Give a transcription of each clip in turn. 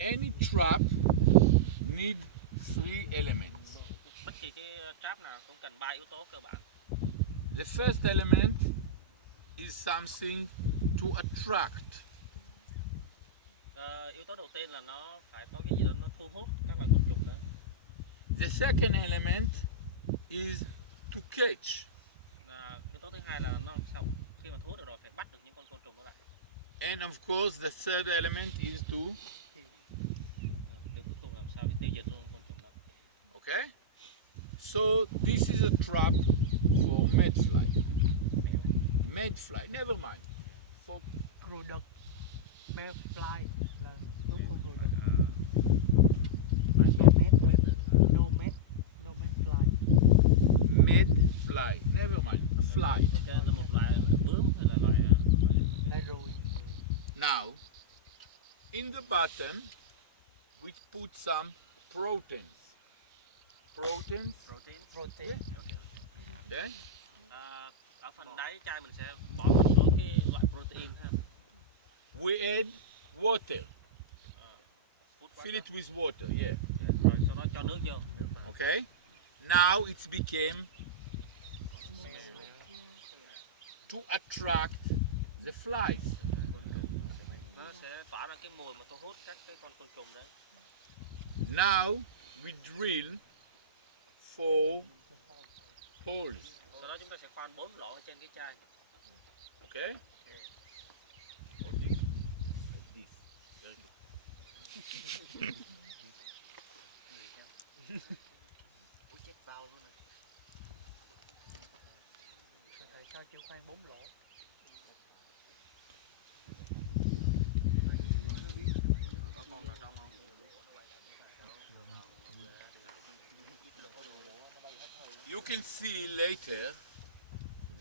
Any trap need three elements. Bất kỳ cái trap nào cũng cần ba yếu tố cơ bản. The first element is something to attract. Yếu tố đầu tiên là nó phải có cái gì đó nó thu hút các loài côn trùng đó. The second element is to catch. Yếu tố thứ hai là nó sau khi mà thu hút được rồi phải bắt được những con côn trùng đó lại. And of course the third element is to, Cái cuối cùng làm sao để tiêu diệt luôn côn trùng đó. okay? So this is a trap for mayfly. Mayfly, never mind. For Product mayfly là đúng không? No mayfly. mayfly, never mind. Fly. Cái là một loại bướm hay là loại Là rồi. Now, in the bottom, we put some proteins. Proteins, Protein. okay? ở phần đáy chai mình sẽ bỏ một số cái loại protein ha. We add water. Hút vào Fill đó. it with water, yeah. Rồi sau đó cho nước vô. Okay? Now it's became to attract the flies. Nó sẽ tỏa ra cái mùi mà thu hút các cái con côn trùng đấy. Now we drill 4 holes. Sau đó chúng ta sẽ khoan 4 lỗ ở trên cái chai. Okay? Ủa chết bao luôn này. Tại sao chịu khoan 4 lỗ? Có con nào trong không? You can see later,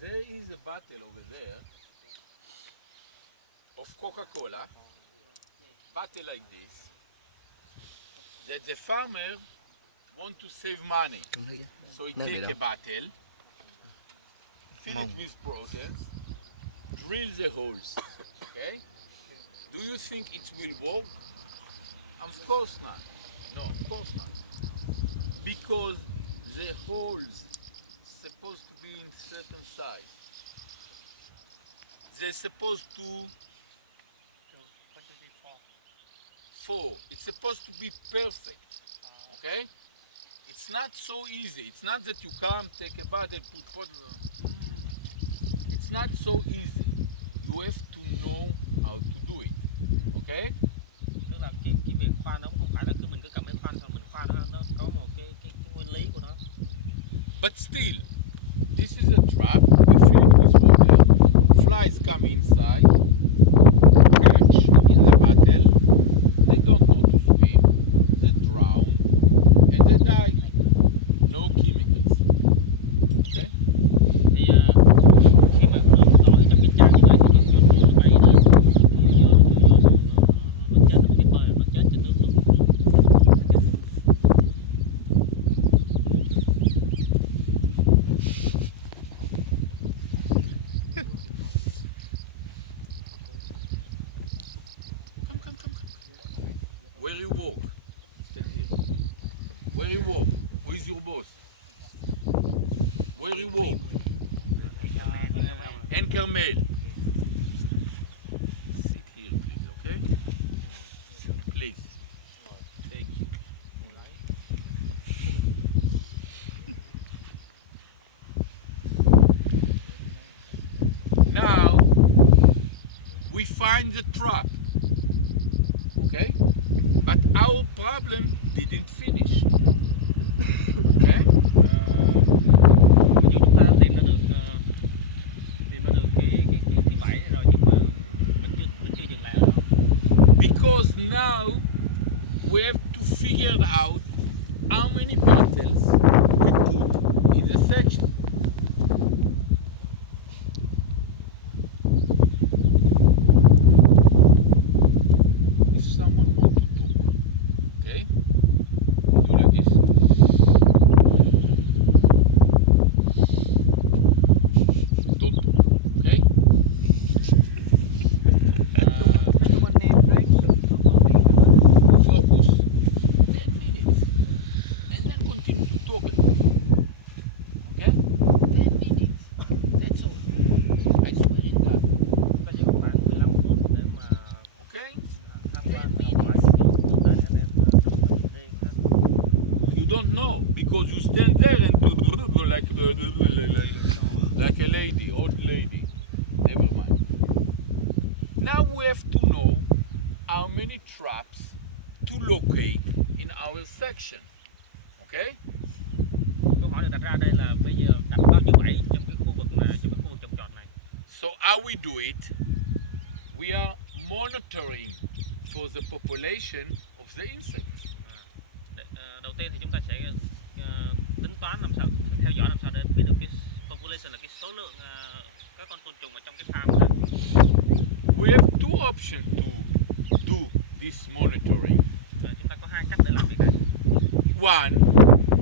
there is a bottle over there of Coca-Cola, bottle like this, that the farmer want to save money. So he take a bottle, fill it with proteins, drill the holes, okay? Do you think it will work? Of course not. No, of course not. Because the holes supposed to be in certain size. They're supposed to fall. It's supposed to be perfect. Okay? It's not so easy. It's not that you come, take a bottle, put water. It's not so easy. You have to know how to do it. Okay? Tức là cái việc khoan nó không phải là cứ mình cứ cầm cái khoan xong mình khoan nó có một cái nguyên lý của nó. But still, this is a trap. We fill it with water. Flies come inside, catch in the bottle. They don't know to swim. They drown and they die. No chemicals. Okay? Thì khi mà nước đổ trong cái chai như vậy thì những con nó bay lên, nó chết, nó biết bơi, nó chết trên nước luôn. Where you walk? Where you walk? Who is your boss? Where you walk? And Carmel. Sit here, please, okay? Please. Thank you. Now we find the trap. Okay? But our problem didn't finish. Okay? Ví dụ chúng ta đã tìm ra được cái bẫy này rồi nhưng mà mình chưa dừng lại ở đó. Because now we have to figure out how many bottles we put in the section. If someone wants to talk, okay, do like this. Don't talk, okay? Nhưng mà nêm đấy, đừng có bị many traps to locate in our section. Okay? Câu hỏi được đặt ra đây là bây giờ đặt bao nhiêu bẫy trong cái khu vực này, trong cái khu vực trồng trọt này. So how we do it? We are monitoring for the population of the insects. Đầu tiên thì chúng ta sẽ tính toán làm sao, theo dõi làm sao để biết được cái population là cái số lượng các con côn trùng ở trong cái farm này. We have two options to do this monitoring. Chúng ta có hai cách để làm việc này. One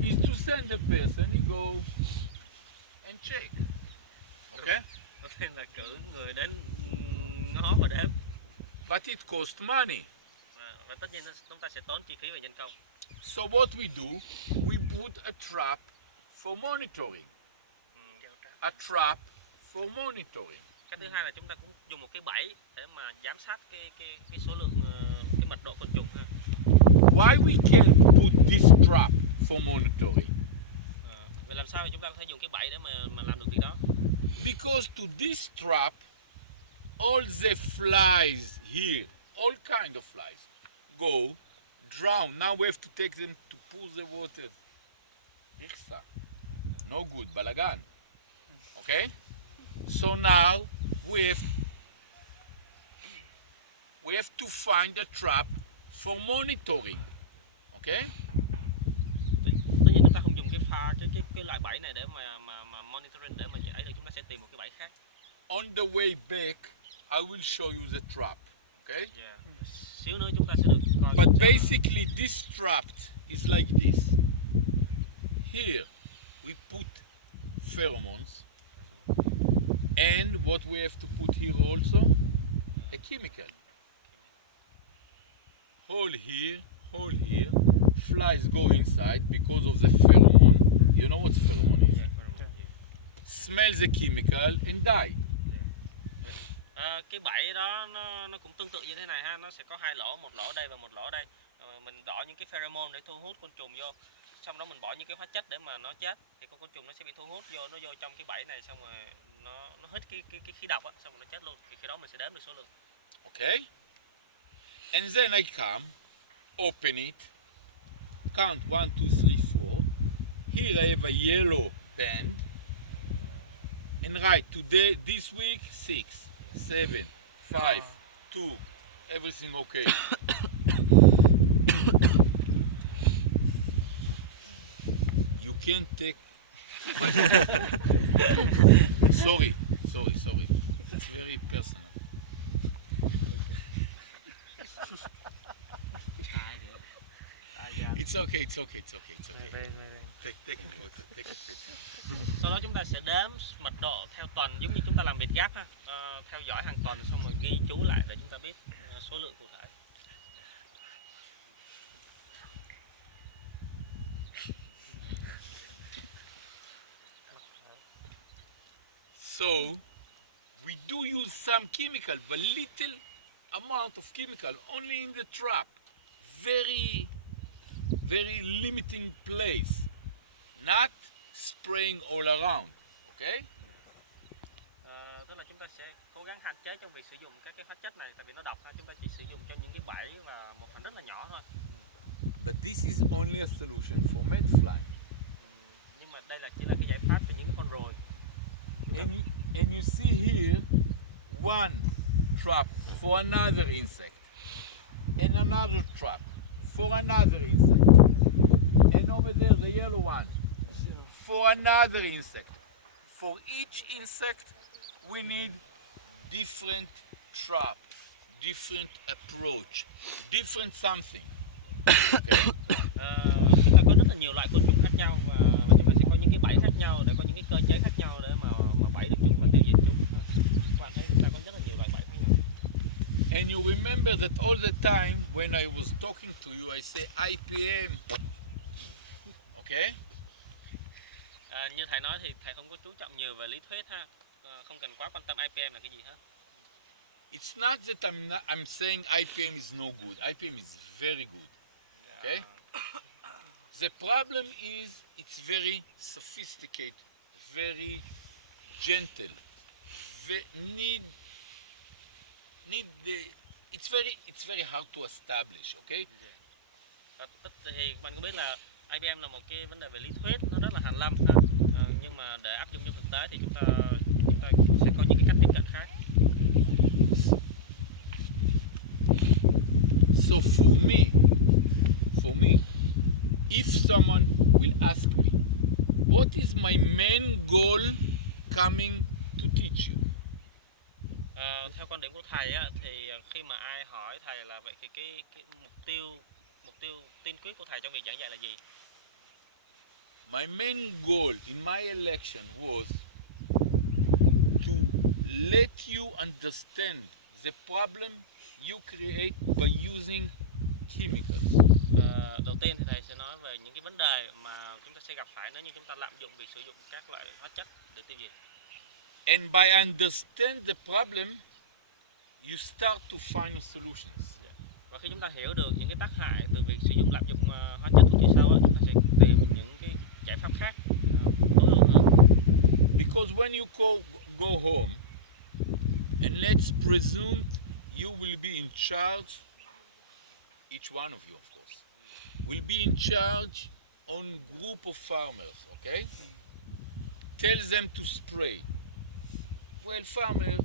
is to send a person to go and check. Okay? Đầu tiên là cử người đến ngó và đếm. But it costs money. Và tất nhiên chúng ta sẽ tốn chi phí về nhân công. So what we do, we put a trap for monitoring. A trap for monitoring. Cái thứ hai là chúng ta cũng dùng một cái bẫy để mà giám sát cái số lượng cái mật độ côn trùng ha. Why we can't put this trap for monitoring? Vậy làm sao thì chúng ta có thể dùng cái bẫy để mà làm được việc đó? Because to this trap, all the flies here, all kind of flies, go, drown. Now we have to take them to pull the water. Ichsa. No good, balagan. Okay? So now we have to find a trap for monitoring. Okay? Tất nhiên chúng ta không dùng cái loại bẫy này để mà monitoring để mà ấy được, chúng ta sẽ tìm một cái bẫy khác. On the way back, I will show you the trap. Okay? Yeah. Xíu nữa chúng ta sẽ được coi. But basically this trap is like this. Here we put pheromones, and what we have to put here also, a chemical. Hole here, flies go inside because of the pheromone. You know what pheromone is? Smell the chemical and die. Cái bẫy đó nó cũng tương tự như thế này ha, nó sẽ có hai lỗ, một lỗ ở đây và một lỗ ở đây. Mình bỏ những cái pheromone để thu hút côn trùng vô, xong đó mình bỏ những cái hóa chất để mà nó chết, thì con côn trùng nó sẽ bị thu hút vô, nó vô trong cái bẫy này, xong rồi nó hít cái khí độc á, xong rồi nó chết luôn. Thì khi đó mình sẽ đếm được số lượng. Okay? And then I come, open it, count 1, 2, 3, 4. Here I have a yellow pen, and write today, this week, 6, 7, 5, 2, everything okay. You can't take. Sorry. It's very personal. It's okay. Take a photo. Sau đó chúng ta sẽ đếm mật độ theo tuần, giống như chúng ta làm việc gáp ha, theo dõi hàng tuần, xong rồi ghi chú lại để chúng ta biết số lượng cụ thể. So we do use some chemical, but little amount of chemical, only in the trap. Very limiting place. Not spraying all around. Okay? Tức là chúng ta sẽ cố gắng hạn chế trong việc sử dụng các cái hóa chất này, tại vì nó độc ha, chúng ta chỉ sử dụng cho những cái bẫy và một phần rất là nhỏ thôi. But this is only a solution for mayfly. Nhưng mà đây chỉ là cái giải pháp cho những con ruồi. And you see here one trap for another insect, and another trap for another insect, and over there the yellow one for another insect. For each insect we need different trap, different approach, different something. Chúng ta có rất là nhiều loại côn trùng khác nhau, và chúng ta sẽ có những cái bẫy khác nhau để có những cái cơ chế khác nhau để mà bẫy được chúng và tiêu diệt chúng. Các bạn thấy chúng ta có rất là nhiều loại bẫy khác nhau. And you remember that all the time when I was talking to you, I say IPM. Okay? Như thầy nói thì thầy không có chú trọng nhiều về lý thuyết ha, không cần quá quan tâm IPM là cái gì hết. It's not that I'm saying IPM is no good. IPM is very good. Okay? The problem is it's very sophisticated, very gentle. it's very hard to establish, okay? Thì bạn có biết là IBM là một cái vấn đề về lý thuyết, nó rất là hàn lâm ha. Nhưng mà để áp dụng trong thực tế thì chúng ta sẽ có những cái cách tiếp cận khác. So for me, if someone will ask me, what is my main goal coming to teach you? Theo quan điểm của thầy á, thì khi mà ai hỏi thầy là vậy thì cái mục tiêu tiên quyết của thầy trong việc giảng dạy là gì? My main goal in my election was to let you understand the problem you create by using chemicals. Đầu tiên thì thầy sẽ nói về những cái vấn đề mà chúng ta sẽ gặp phải nếu như chúng ta lạm dụng việc sử dụng các loại hóa chất để tiêu diệt. And by understand the problem, you start to find solutions. Và khi chúng ta hiểu được những cái tác hại từ việc sử dụng lạm dụng hóa chất thuốc trừ sâu, chúng ta sẽ tìm những cái giải pháp khác tối ưu hơn. Because when you go home, and let's presume you will be in charge, each one of you of course, will be in charge on group of farmers, okay? Tell them to spray. Well, farmer,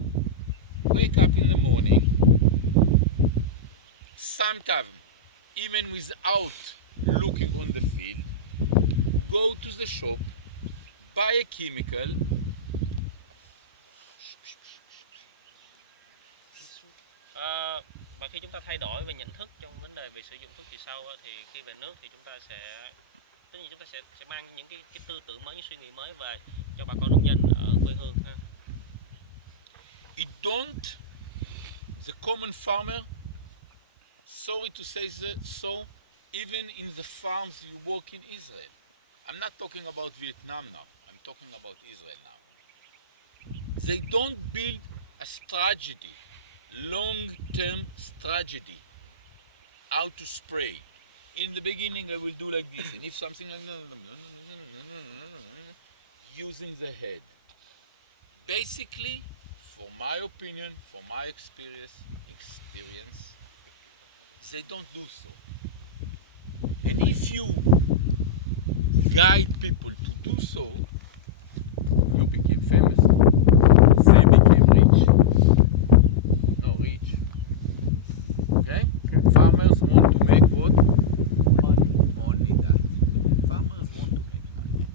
wake up in the morning, sometimes even without looking on the field, go to the shop, buy a chemical, và khi chúng ta thay đổi về nhận thức trong vấn đề về sử dụng thuốc trừ sâu thì khi về nước thì chúng ta sẽ tất nhiên chúng ta sẽ mang những cái tư tưởng mới, những suy nghĩ mới về cho bà con nông dân ở quê hương ha. it don't, the common farmer, sorry to say that, so even in the farms you work in Israel, I'm not talking about Vietnam now, I'm talking about Israel now. They don't build a strategy, long-term strategy, how to spray. In the beginning I will do like this, and if something like using the head. Basically, for my opinion, for my experience, they don't do so. And if you guide people to do so, you became famous. They became rich. No, rich. Okay? Farmers want to make what? Only that. Farmers want to make money.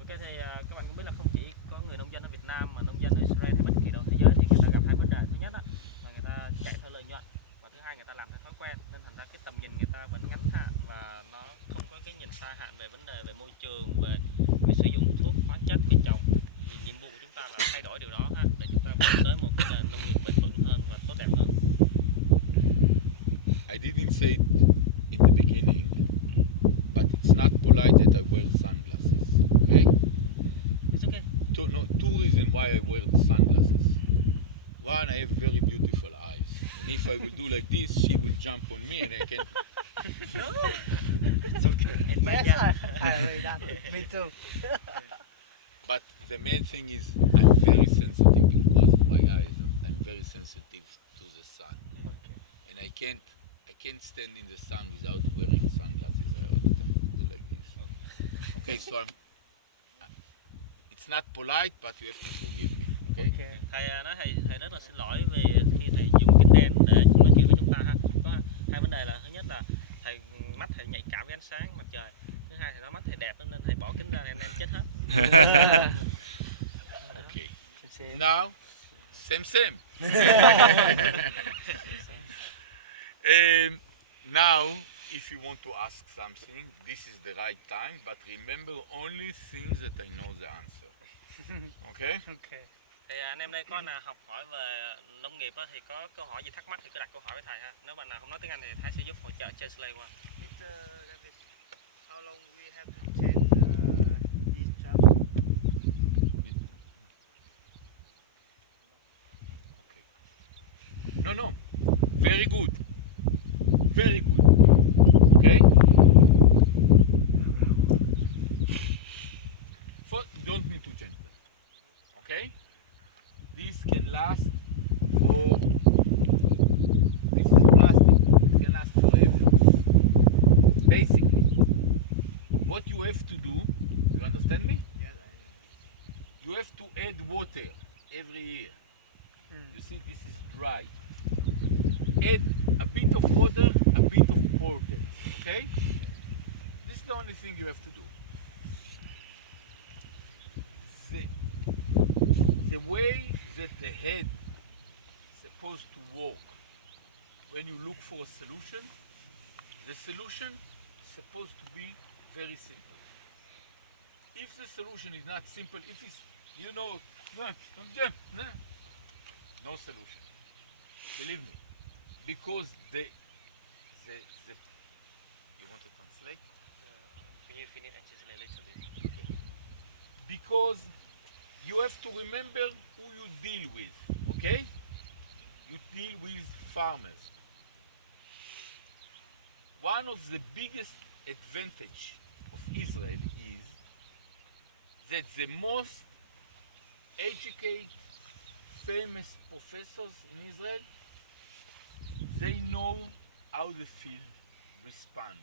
Ok, thì các bạn cũng biết là không chỉ có người nông dân ở Việt Nam mà nông dân ở Israel hay bất kỳ đâu thế giới thì người ta gặp hai vấn đề. Thứ nhất á, là người ta chạy theo lợi nhuận, và thứ hai người ta làm theo thói quen, nên thành ra cái tầm nhìn người ta vẫn ngắn hạn và nó không có cái nhìn xa hạn về vấn đề về môi trường, về sử dụng thuốc hóa chất, về trồng. Thì nhiệm vụ của chúng ta là thay đổi điều đó ha, để chúng ta hướng tới một cái nền nông nghiệp bền vững hơn và tốt đẹp hơn. I didn't say it in the beginning, but it's not polite that I wear sunglasses. Okay? It's okay. No, two reasons why I wear the sunglasses. One, I have very beautiful eyes. If I will do like this, she will jump on me and I can. It's okay. Yes, I read that. Me too. But the main thing is, I'm very sensitive because of my eyes. I'm very sensitive to the sun, and I can't stand in the sun without wearing sunglasses. I have to do like this. Okay, so it's not polite, but you have to forgive me. Okay? Thầy nói thầy rất là xin lỗi vì khi thầy dùng kính đen để nói chuyện với chúng ta ha. Có hai vấn đề là thứ nhất là mắt thầy nhạy cảm với ánh sáng mặt trời. Thứ hai thì nói mắt thầy đẹp nên thầy bỏ kính ra nên em chết hết. Okay. Now, same. Now, if you want to ask something, this is the right time, but remember only things that I know the answer. Okay? Okay. Thì anh em đây có nào học hỏi về nông nghiệp á, thì có câu hỏi gì thắc mắc thì cứ đặt câu hỏi với thầy ha. Nếu bạn nào không nói tiếng Anh thì thầy sẽ giúp hỗ trợ translate qua. How long we have to change these jobs? No. Very good. Very good. Okay? First, don't be too gentle. Okay? This can last for basically, what you have to do, you understand me? You have to add water every year. You see, this is dry. Add a bit of water, a bit of powder. Okay? This is the only thing you have to do. The way that the head is supposed to work when you look for a solution, the solution is supposed to be very simple. If the solution is not simple, if it's, no solution. Believe me. Because you want to translate? Can you finish and just a little bit? Because you have to remember who you deal with, okay? You deal with farmers. One of the biggest advantage of Israel is that the most educated, famous professors in Israel, they know how the field respond.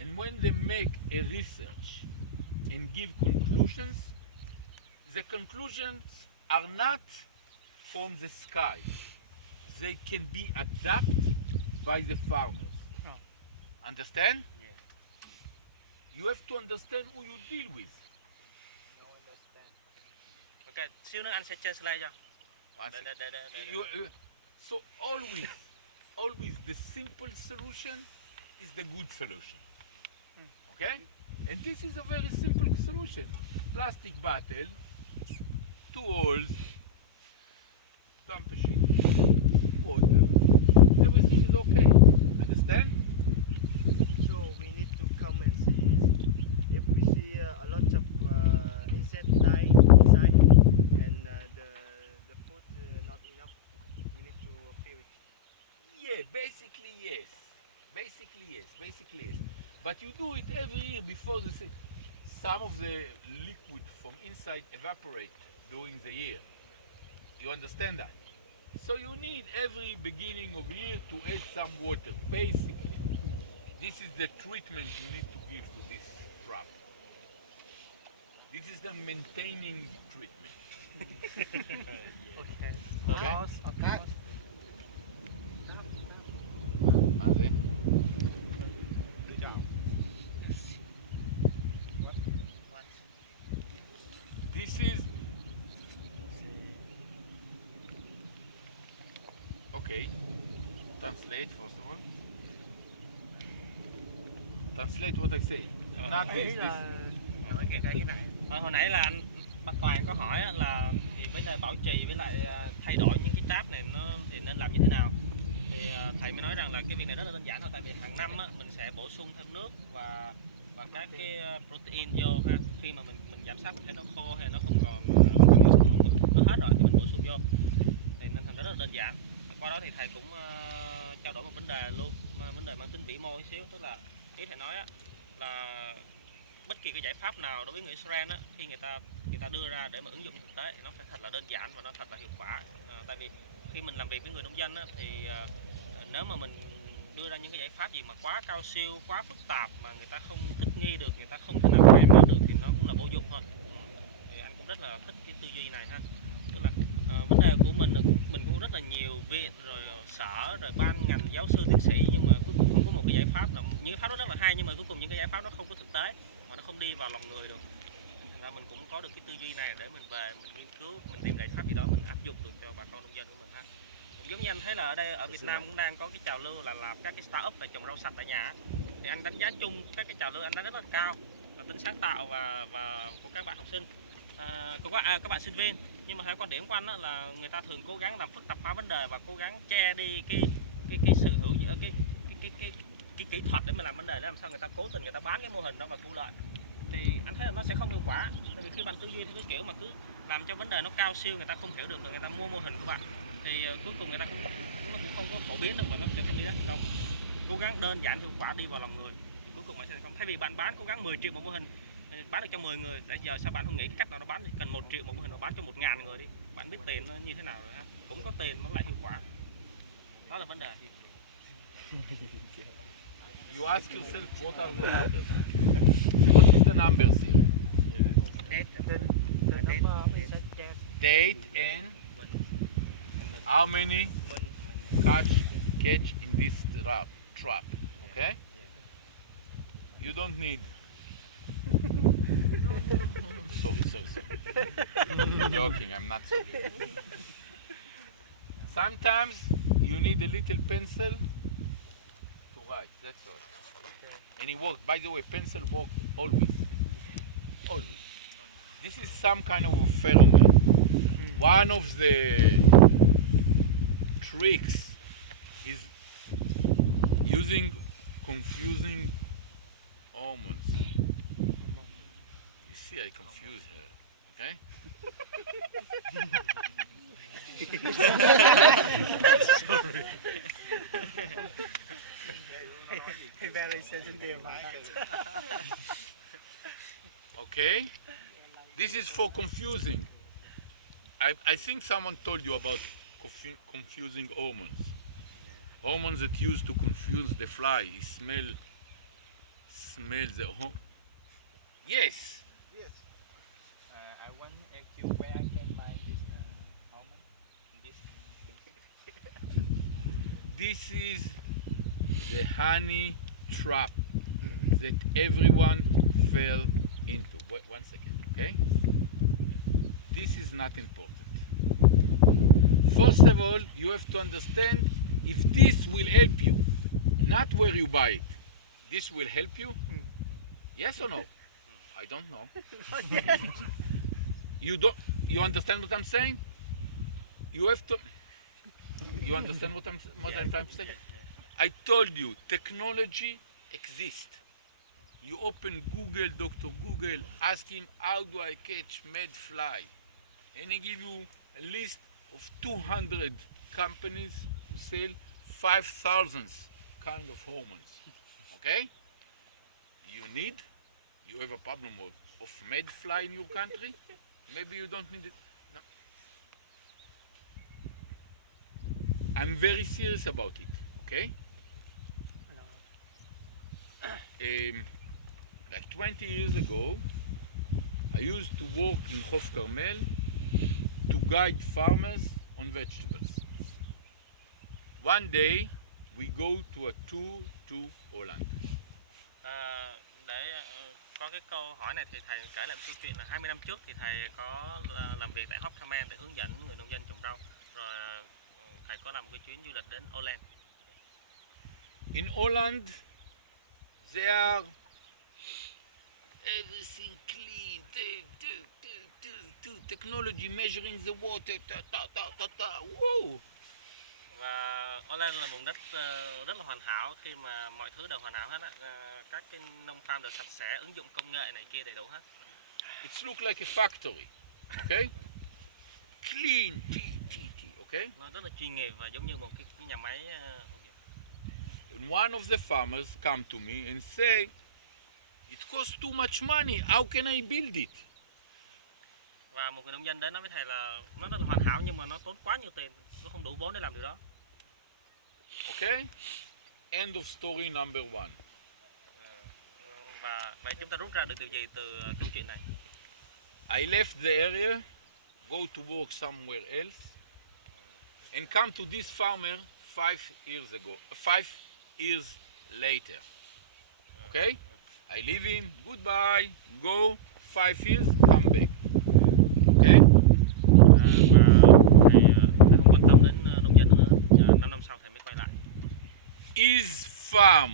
And when they make a research and give conclusions, the conclusions are not from the sky. They can be adapted by the farmers. Understand? You have to understand who you deal with. Ok, xíu nữa anh sẽ chơi slide cho. So always the simple solution is the good solution. Okay? And this is a very simple solution. Plastic bottle, 2 holes, dump machine, water, everything is okay. Understand? So we need to come and see if we see a lot of insect die inside and the food not enough. We need to fill it. Yeah, basically yes. But you do it every year before some of the liquid from inside evaporate during the year. You understand that? So you need every beginning of year to add some water. Basically, this is the treatment you need to give to this crop. This is the maintaining treatment. Okay. Pause. מה זה? This is okay. Translate first of all. Translate what I say. Not this. Hồi nãy là anh bác Toàn có hỏi á, là thì bây giờ bảo trì với lại thay đổi những cái tab này nó thì nên làm như thế nào, thì thầy mới nói rằng là cái việc này rất là đơn giản thôi, tại vì hàng năm á, mình sẽ bổ sung thêm nước và các cái protein vô ha, khi mà mình giám sát thấy nó khô hay nó không còn nó hết rồi thì mình bổ sung vô, thì nên thành rất là đơn giản. Qua đó thì thầy cũng trao đổi một vấn đề luôn, vấn đề mang tính vĩ mô một xíu, tức là ý thầy nói á, là bất kỳ cái giải pháp nào đối với người Israel á, khi người ta đưa ra để mà ứng dụng thực tế thì nó phải thật là đơn giản và nó thật là hiệu quả. Tại vì khi mình làm việc với người nông dân á, thì nếu mà mình đưa ra những cái giải pháp gì mà quá cao siêu, quá phức tạp mà người ta không thích nghi được, người ta không thể nào khai mở được thì nó cũng là vô dụng thôi. Thì anh cũng rất là thích cái tư duy này ha. Tức là vấn đề của mình cũng rất là nhiều viện rồi sở rồi ban ngành giáo sư tiến sĩ, nhưng mà cuối cùng không có một cái giải pháp nào, những cái pháp đó rất là hay nhưng mà cuối cùng những cái giải pháp đó không có thực tế mà nó không đi vào lòng người được. Thành ra mình cũng có được cái tư duy này để mình về mình nghiên cứu, mình tìm giải pháp gì đó mình áp dụng được cho bà con nông dân của mình ha. Giống như anh thấy là ở đây ở Việt Nam cũng đang có cái trào lưu là làm các cái startup về trồng rau sạch tại nhà, thì anh đánh giá chung các cái trào lưu anh đánh rất là cao, là tính sáng tạo và của các bạn học sinh, các bạn sinh viên. Nhưng mà theo quan điểm của anh là người ta thường cố gắng làm phức tạp hóa vấn đề và cố gắng che đi cái sự hữu giữa cái kỹ thuật để mà làm vấn đề, để làm sao người ta cố tình người ta bán cái mô hình đó và cứu lợi, thì anh thấy là nó sẽ không hiệu quả. Tại vì khi bạn tư duy theo cái kiểu mà cứ làm cho vấn đề nó cao siêu, người ta không hiểu được và người ta mua mô hình của bạn, thì cuối cùng người ta cũng không có phổ biến được và nó sẽ không đi ra thành công. Cố gắng đơn giản hiệu quả đi vào lòng người, cuối cùng sẽ không. Thay vì bạn cố gắng 10 triệu một mô hình bán được cho 10 người, tại giờ sao bạn không nghĩ cách nào nó bán thì cần 1 triệu một mô hình nó bán cho 1.000 người đi, bạn biết tiền nó như thế nào, cũng có tiền nó lại hiệu quả, đó là vấn đề. you ask yourself what are the numbers. What is the numbers here? The number is that Date and how many catch in this trap. Okay? You don't need. Sorry. I'm joking, I'm not sorry. Sometimes you need a little pencil to write, that's all. And it works. By the way, pencil works always. Always. This is some kind of a pheromone. One of the tricks is using confusing hormones. You see, I confuse her, okay? very sensitive. Okay? This is for confusing. I think someone told you about confusing hormones. Hormones that used to confuse the fly. He smell the Yes. Yes. I want to ask you where I can buy this almond. This is the honey trap that everyone fell into. Wait, 1 second, okay? This is not important. First of all, you have to understand if this will help you, not where you buy it. This will help you? Yes or no? I don't know. You understand what I'm saying? You have to. You understand what I'm trying to say? I told you, technology exists. You open Google, Dr. Google, ask him how do I catch mad fly, and he give you a list of 200 companies who sell 5,000 kind of hormones. Okay? You have a problem of mad fly in your country? Maybe you don't need it. No. I'm very serious about it, okay? Like 20 years ago, I used to work in Hof Carmel to guide farmers on vegetables. One day, we go to a tour to Holland. Để có cái câu hỏi này thì thầy kể lại một câu chuyện là 20 năm trước thì thầy có làm việc tại Hof Carmel để hướng dẫn người nông dân trồng rau. Rồi thầy có làm một cái chuyến du lịch đến Holland. In Holland, they are everything clean, technology measuring the water, whoa. Và Holland là vùng đất rất là hoàn hảo khi mà mọi thứ đều hoàn hảo hết á. Các cái nông farm đều sạch sẽ, ứng dụng công nghệ này kia đầy đủ hết. It looks like a factory, okay? Clean, okay? Nó rất là chuyên nghiệp và giống như một cái nhà máy. And one of the farmers come to me and say, it costs too much money, how can I build it? Và một người nông dân đến nói với thầy là nó rất là hoàn hảo nhưng mà nó tốn quá nhiều tiền, nó không đủ vốn để làm điều đó. Okay? End of story number 1. Và vậy chúng ta rút ra được điều gì từ câu chuyện này? I left the area, go to work somewhere else, and come to this farmer 5 years later. Okay? I leave him, goodbye, go, 5 years, come back. Okay? Và thầy không quan tâm đến nông dân nữa. 5 năm sau thầy mới quay lại. His farm,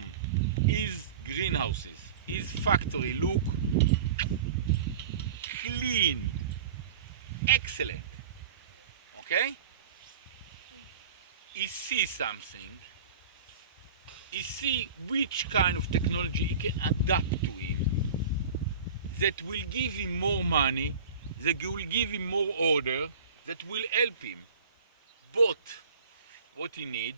his greenhouses, his factory look clean, excellent. Okay? He sees something. He see which kind of technology he can adapt to him that will give him more money, that will give him more order, that will help him bought what he need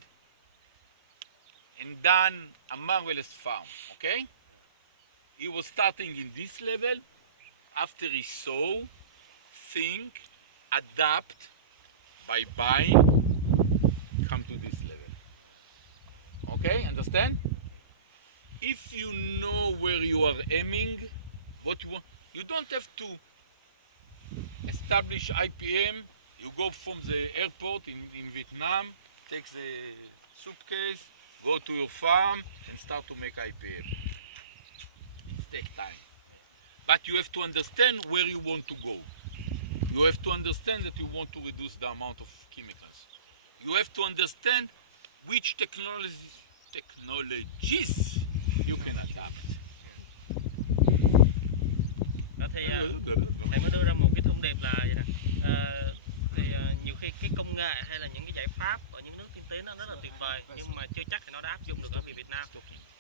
and done a marvelous farm, okay? He was starting in this level. After he saw, think, adapt by buying, come to this level. Okay, understand? if you know where you are aiming, what you want, you don't have to establish IPM. You go from the airport in Vietnam, take the suitcase, go to your farm and start to make IPM. It takes time. But you have to understand where you want to go. You have to understand that you want to reduce the amount of chemicals. You have to understand which technologies you can adapt. Đó thì thầy mới đưa ra một cái thông điệp là vậy nè. Nhiều khi cái công nghệ hay là những cái giải pháp ở những nước tiên tiến nó rất là tuyệt vời, nhưng mà chưa chắc thì nó đã áp dụng được ở Việt Nam.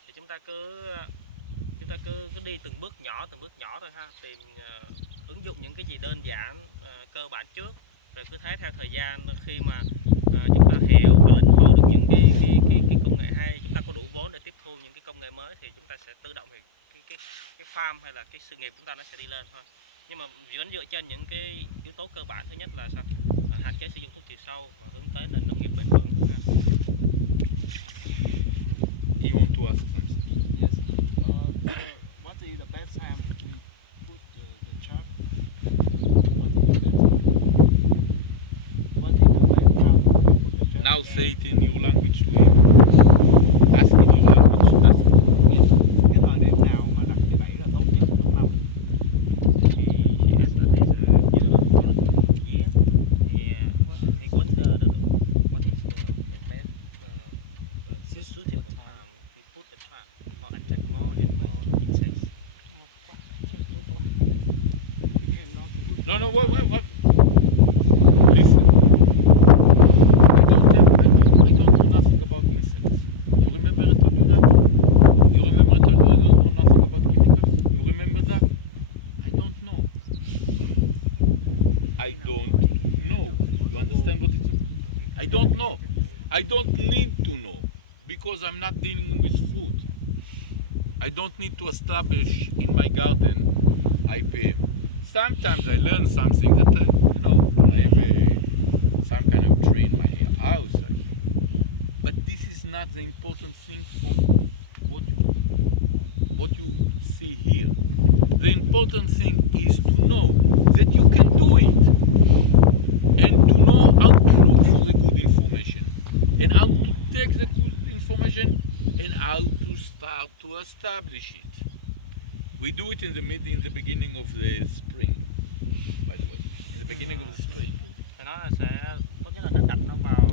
Thì chúng ta cứ đi từng bước nhỏ thôi ha, tìm ứng dụng những cái gì đơn giản, cơ bản trước, rồi cứ thế theo thời gian khi mà chúng ta hiểu và lĩnh hội được những cái công nghệ hay, chúng ta có đủ vốn để tiếp thu những cái công nghệ mới thì chúng ta sẽ tự động cái farm hay là cái sự nghiệp chúng ta nó sẽ đi lên thôi. Nhưng mà vẫn dựa trên những cái yếu tố cơ bản. Thứ nhất là sao? Hạn chế sử dụng thuốc trừ sâu và hướng tới nền nông nghiệp bền vững. You want to ask something? Yes. What is the best time to put the chart? What is the best time to put the chart? Now say it in your language to him. Ask in your language. Ask. Cái thời điểm nào mà đặt cái bẫy là tốt nhất trong năm? No, what? Listen. I don't know nothing about insects. You remember I told you that? You remember I told you I don't know nothing about chemicals? You remember that? I don't know. I don't know. You understand what it's? I don't know. I don't need to know because I'm not dealing with food. I don't need to establish in my garden IPM. Sometimes I learn something that I have some kind of tree in my house. But this is not the important thing for what you see here. The important thing is to know that you can do it and to know how to look for the good information and how to take the good information and how to start to establish it. We do it in the beginning of the spring. By the way, in the beginning of the spring. Thì nó sẽ tốt nhất là nên đặt nó vào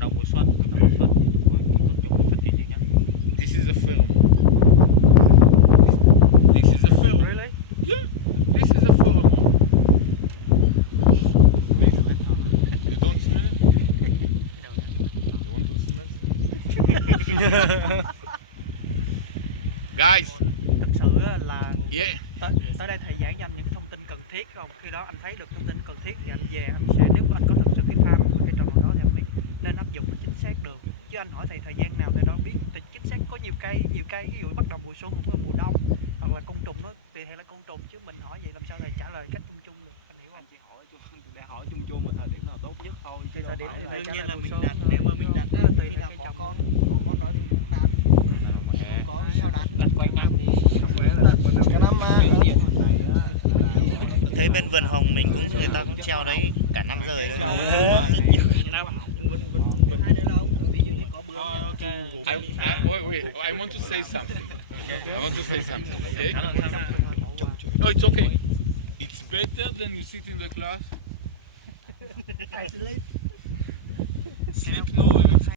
đầu mùa xuân, rồi cái con trùng phát triển nhiều nhất. This is a pheromone. This is a pheromone. Really? Yeah, this is a pheromone. You don't smell it? You want to smell it? Guys, Thực sự á là yeah. tới đây thầy giảng cho anh những thông tin cần thiết không? Khi đó anh thấy được thông tin cần thiết thì anh về anh sẽ, nếu anh có thực sự cái farm của cây trồng nào đó thì anh nên áp dụng nó chính xác được. Chứ anh hỏi thầy thời gian nào thầy đâu biết chính xác. Có nhiều cây ví dụ bắt đầu mùa xuân hoặc mùa đông, hoặc là côn trùng nó tùy theo là côn trùng, chứ mình hỏi vậy làm sao thầy trả lời cách chung được, anh hiểu không? Chỉ hỏi chung mà thời điểm nào tốt nhất thôi chứ đâu Thời điểm phải thì là thầy trả đương nhiên lời là mùa mình xuân. đặt, nếu mà mình đặt Đó là tùy Khi theo nào cây bỏ trồng. con nói thì đặt có sao đặt quanh năm đi. cái năm Thế bên vườn hồng mình cũng người ta cũng treo đấy cả năm rồi. Wait, I want to say something. Okay? No, it's okay. It's better than you sit in the class. Sleep no.